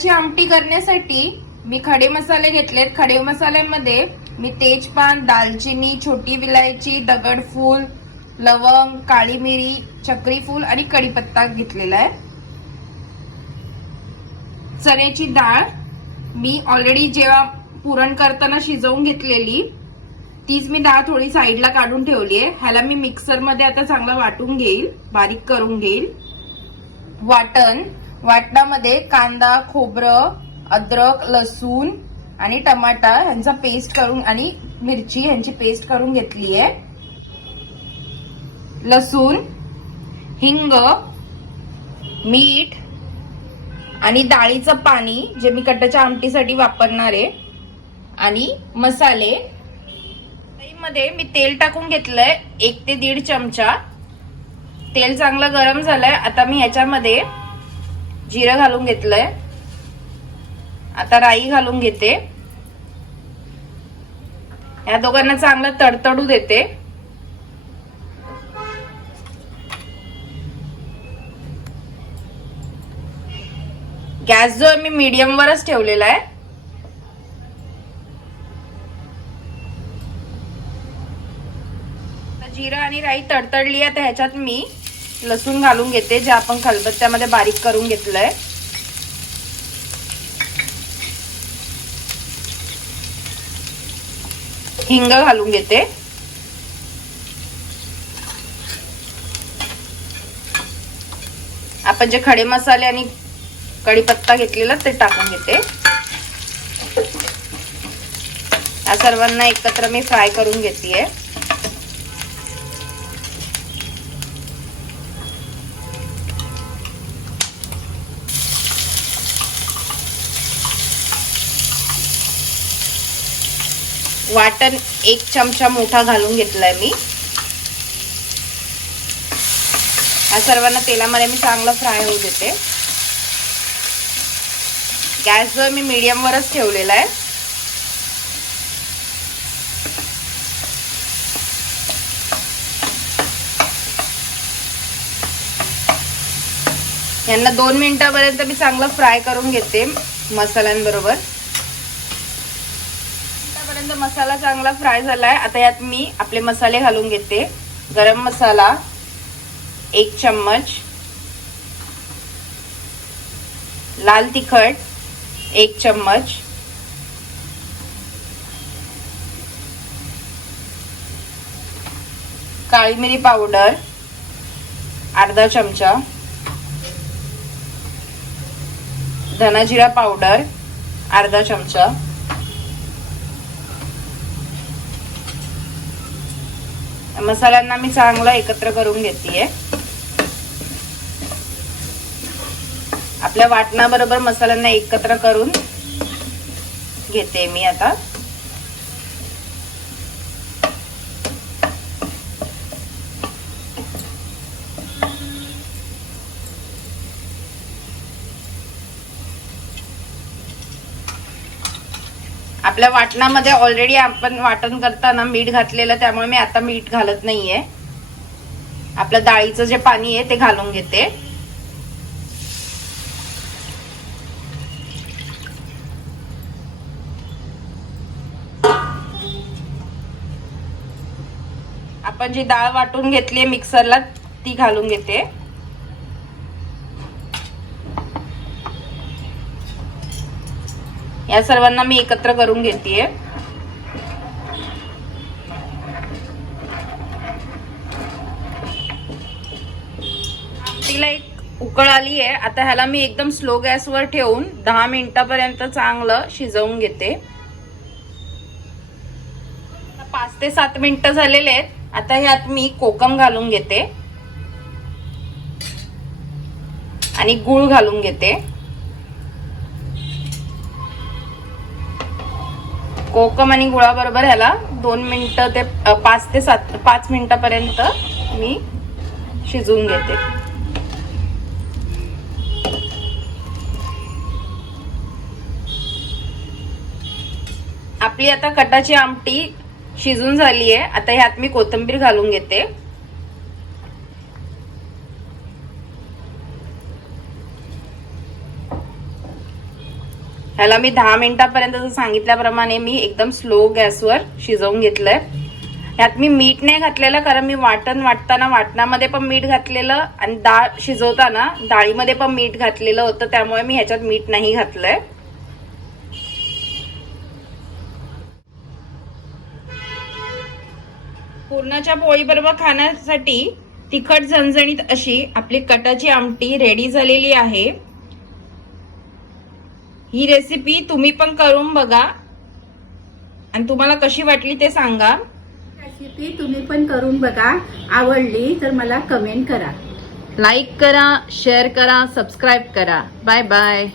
कटाची आमटी करण्यासाठी मी खडे मसाले घेतलेत. खडे मसाल्यांमध्ये मी तेजपान दालचिनी छोटी विलायची दगडफूल लवंग काळी मिरी चक्री फूल आणि कढीपत्ता घेतलेला आहे. चण्याची डाळ मी ऑलरेडी जेव्हा पुरण करताना शिजवून घेतलेली तीच मी डाळ थोडी साईडला काढून ठेवली आहे. ह्याला मी मिक्सरमध्ये आता चांगला वाटून घेईल बारीक करून घेईल. वाटण वाटणामध्ये कांदा खोबरं अद्रक लसूण आणि टमाटा ह्यांचा पेस्ट करून आणि मिरची ह्यांची पेस्ट करून घेतली आहे लसूण हिंग मीठ आणि डाळीचं पाणी जे मी कटाच्या आमटीसाठी वापरणार आहे आणि मसाले मध्ये मी तेल टाकून घेतलंय एक ते दीड चमचा. तेल चांगलं गरम झालंय. आता मी ह्याच्यामध्ये जिरं घालून घेतलंय. आता राई घालून घेते. या दोघांना चांगलं तडतडू देते. गॅस जो आहे मी मीडियम वरच ठेवलेला आहे. जिरं आणि राई तडतडली आहे तर ह्याच्यात मी लसूण घालून घेते जे आपण खलबत्त्यामध्ये बारीक करून घेतलंय. हिंग घालून घेते. आपण जे खडे मसाले आणि कढीपत्ता घेतलेला ते टाकून घेते. या सर्वांना एकत्र मी फ्राय करून घेते वाटण एक चमचा मोठा घालून घेतलाय मी. या सर्वांना तेलामध्ये मी चांगलं फ्राय होऊ देते. गॅस जो मी मीडियम वरच ठेवलेला आहे. यांना दोन मिनिटापर्यंत मी चांगलं फ्राय करून घेते मसाल्यांबरोबर. मिनिटापर्यंत मसाला चांगला फ्राय झालाय. आता यात मी आपले मसाले घालून घेते. गरम मसाला एक चम्मच. लाल तिखट एक चम्मच. काळी मिरी पावडर अर्धा चमचा. धनाजिरा पावडर अर्धा चमचा. मसाल्यांना मी चांगला एकत्र करून घेते आपल्या वाटणाबरोबर मसाल्यांना एकत्र करून घेते मी आता. आपल्या वाटणामध्ये ऑलरेडी आपण वाटण करताना मीठ घातलेलं त्यामुळे मी आता मीठ घालत नाहीये. आपलं डाळीचं जे पाणी आहे ते घालून घेते. आपण जी डाळ वाटून घेतली मिक्सरला ती घालून घेते. या सर्वांना मी एकत्र करून घेते तिला एक उकळ आली आहे आता ह्याला मी एकदम स्लो गॅसवर ठेवून दहा मिनिटापर्यंत चांगलं शिजवून घेते. पाच ते सात मिनिटं झालेले आहेत. आता ह्यात मी कोकम घालून घेते. आणि गुळ घालून घेते. कोकम आणि गुळाबरोबर ह्याला दोन मिनटं ते पाच ते सात पाच मिनिटापर्यंत मी शिजवून घेते. आपली आता कटाची आमटी शिजून झाली आहे आता ह्यात मी कोथिंबीर घालून घेते. ह्याला मी दहा मिनिटापर्यंत सांगितल्याप्रमाणे मी एकदम स्लो गॅसवर शिजवून घेतलंय. ह्यात मी मीठ नाही घातलेलं कारण मी वाटण वाटताना वाटणामध्ये पण मीठ घातलेलं आणि डाळ शिजवताना डाळीमध्ये पण मीठ घातलेलं होतं त्यामुळे मी ह्याच्यात मीठ नाही घातलंय. पूर्णाच्या पोळीबरोबर खाण्यासाठी तिखट झणझणीत अशी आपली कटाची आमटी रेडी झालेली आहे. ही रेसिपी तुम्ही पण करून बघा. आणि तुम्हाला कशी वाटली ते सांगा. रेसिपी तुम्ही पण करून बघा. आवडली तर मला कमेंट करा. लाईक करा शेअर करा सबस्क्राईब करा. Bye bye